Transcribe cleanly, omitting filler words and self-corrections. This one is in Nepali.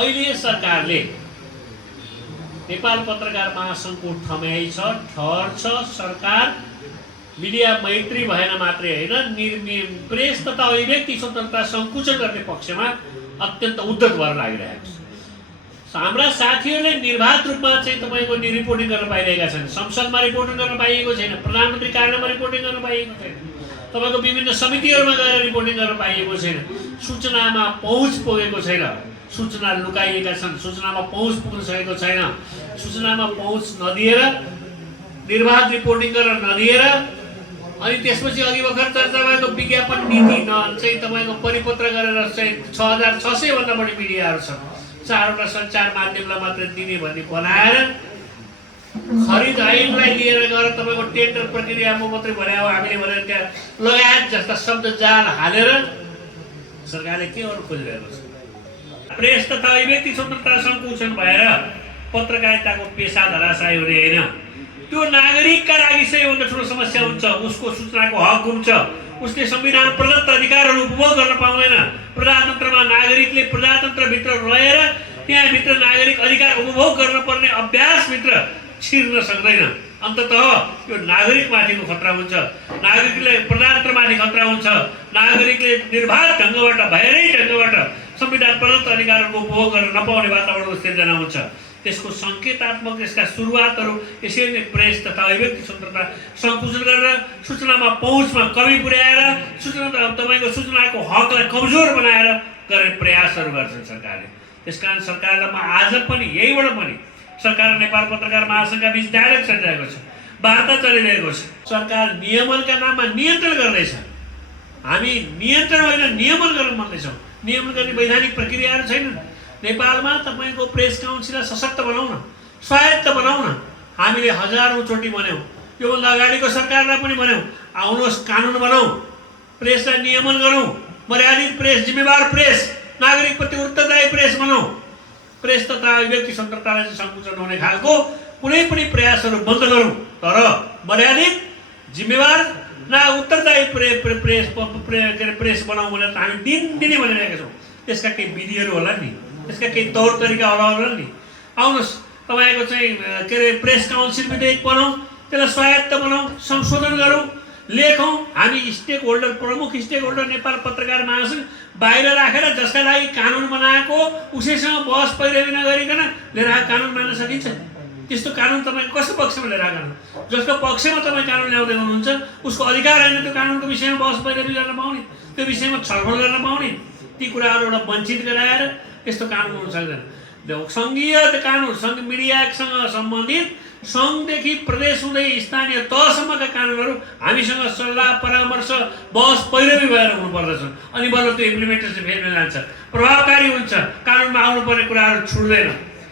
अहिले सरकारले नेपाल पत्रकार महासङ्घको ठम्याइ छ, ठहर छ। सरकार मिडिया मैत्री भएन मात्रै होइन, प्रेस तथा अभिव्यक्ति स्वतन्त्रता सङ्कुचन गर्ने पक्षमा अत्यन्त उद्धत भएर लागिरहेको छ। हाम्रा साथीहरूले निर्वाध रूपमा चाहिँ तपाईँको रिपोर्टिङ गर्न पाइरहेका छन्। संसदमा रिपोर्टिङ गर्न पाइएको छैन, प्रधानमन्त्री कार्यालयमा रिपोर्टिङ गर्न पाइएको छैन, तपाईँको विभिन्न समितिहरूमा गएर रिपोर्टिङ गर्न पाइएको छैन। सूचनामा पहुँच पुगेको छैन, सूचना लुकाइएका छन्, सूचनामा पहुँच पुग्न सकेको छैन। सूचनामा पहुँच नदिएर, निर्वाध रिपोर्टिङ गर्न नदिएर, अनि त्यसपछि अघि भर्खर चर्चा भएको विज्ञापन नीति चाहिँ तपाईँको परिपत्र गरेर चाहिँ 6600 भन्दा बढी मिडियाहरू छन्, 4वटा सञ्चार माध्यमलाई मात्रै दिने भन्ने बनाएर खरिद ऐनलाई लिएर गएर तपाईँको टेन्डर प्रक्रियामा मात्रै भने अब हामीले भनेर त्यहाँ लगायत जस्ता शब्द जाल हालेर सरकारले के गर्नु खोजिरहेको छ। प्रेस तथा अभिव्यक्ति स्वतन्त्रता सङ्कुचन भएर पत्रकारिताको पेसा धराशायी हुने होइन। त्यो नागरिकका लागि सबैभन्दा ठुलो समस्या हुन्छ। उसको सूचनाको हक हुन्छ, उसले संविधान प्रदत्त अधिकारहरू उपभोग गर्न पाउँदैन। प्रजातन्त्रमा नागरिकले प्रजातन्त्रभित्र रहेर त्यहाँभित्र नागरिक अधिकार उपभोग गर्न पर्ने अभ्यासभित्र छिर्न सक्दैन। अन्ततः यो नागरिकमाथिको खतरा हुन्छ, नागरिकले प्रजातन्त्रमाथि खतरा हुन्छ, नागरिकले निर्वाध ढङ्गबाट भएरै ढङ्गबाट संविधान प्रदत्त अधिकारहरूको उपभोग गर्न नपाउने वातावरणको सिर्जना हुन्छ। त्यसको सङ्केतात्मक यसका सुरुवातहरू यसरी नै प्रेस तथा अभिव्यक्ति स्वतन्त्रता सङ्कुचन गरेर सूचनामा पहुँचमा कमी पुर्याएर तपाईँको सूचनाको हकलाई कमजोर बनाएर गर्ने प्रयासहरू गर्छन् सरकारले। त्यसकारण सरकारलाई म आज पनि यहीबाट पनि सरकार र नेपाल पत्रकार महासङ्घका बिच डायलग चलिरहेको छ, वार्ता चलिरहेको छ। सरकार नियमनका नाममा नियन्त्रण गर्दैछ। हामी नियन्त्रण होइन, नियमन गर्न मान्दैछौँ। नियमन गर्ने वैधानिक प्रक्रियाहरू छैनन्। नेपालमा तपाईँको प्रेस काउन्सिललाई सशक्त बनाउन, स्वायत्त बनाउन हामीले हजारौँ चोटि भन्यौँ। योभन्दा अगाडिको सरकारलाई पनि भन्यौँ, आउनुहोस् कानुन बनाऊ, प्रेसलाई नियमन गरौँ, मर्यादित प्रेस, जिम्मेवार प्रेस, नागरिकप्रति उत्तरदायी प्रेस बनाऊ। प्रेस तथा अभिव्यक्ति स्वतन्त्रतालाई चाहिँ सङ्कुचन हुने खालको कुनै पनि प्रयासहरू बन्द गरौँ, तर मर्यादित, जिम्मेवार न उत्तरदायी प्रेस बनाऊ भनेर हामी दिनदिनै भनिरहेका छौँ। त्यसका केही विधिहरू होला नि, त्यसका केही तौर तरिका होला नि। आउनुहोस् तपाईँको चाहिँ के अरे प्रेस काउन्सिल विधेयक बनाऊ, त्यसलाई स्वायत्त बनाऊ, संशोधन गरौँ, लेखौँ। हामी स्टेक होल्डर, प्रमुख स्टेक होल्डर नेपाल पत्रकार महासङ्घ बाहिर राखेर जसका लागि कानुन बनाएको उसैसँग बहस पैरवी नगरिकन लिएर आएको कानुन मान्न सकिन्छ? त्यस्तो कानुन तपाईँ कसको पक्षमा लिएर आएको? जसको पक्षमा तपाईँ कानुन ल्याउँदै हुनुहुन्छ उसको अधिकार होइन त्यो कानुनको विषयमा बहस पैरवी गर्न पाउने, त्यो विषयमा छलफल गर्न पाउने। ती कुराहरू एउटा वञ्चित गराएर यस्तो कानुन हुन सक्दैन। सङ्घीय कानुन, सङ्घ मिडियासँग सम्बन्धित सङ्घदेखि प्रदेश हुँदै स्थानीय तहसम्मका कानुनहरू हामीसँग सल्लाह परामर्श बहस पैरवी भएर हुनुपर्दछ। अनि बल्ल त्यो इम्प्लिमेन्टेसन फेजमा जान्छ, प्रभावकारी हुन्छ, कानुनमा आउनुपर्ने कुराहरू छुट्दैन।